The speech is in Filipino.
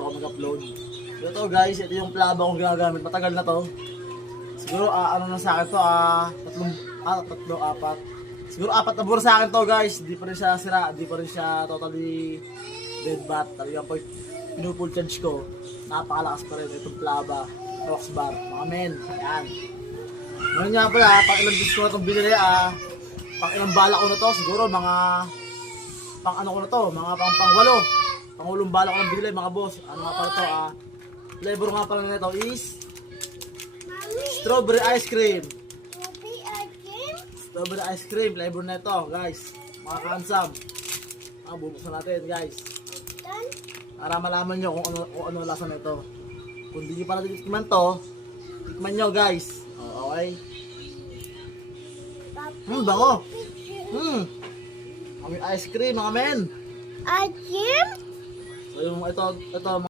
ako mag-upload. Ito guys, ito yung plaba kong ginagamit. Matagal na to. Siguro ano na sa akin to, tatlo, apat. Siguro 4 na buwan sa akin to guys. Di pa rin siya sira, di pa rin siya totally dead bat. Talagang pag pinupull charge ko, napakalakas pa rin itong plaba, Roxbar, mga men. Ayan. Ngayon nga pala, pang ilang disco na itong binili, pang ilang bala ko na to, siguro mga pang ano ko na to, mga pang 8. Pangulong bala ko ng binili mga boss. Ano nga pala to, flavor nga pala nito is strawberry ice cream. Strawberry ice cream, flavor na ito guys. Mga kansam. Bubuksan natin guys. Para malaman nyo kung ano lasa nito. Kung di nyo pala titikman to, tikman nyo guys. Okay. Bango. Kami ice cream mga men. Ice cream? So yung ito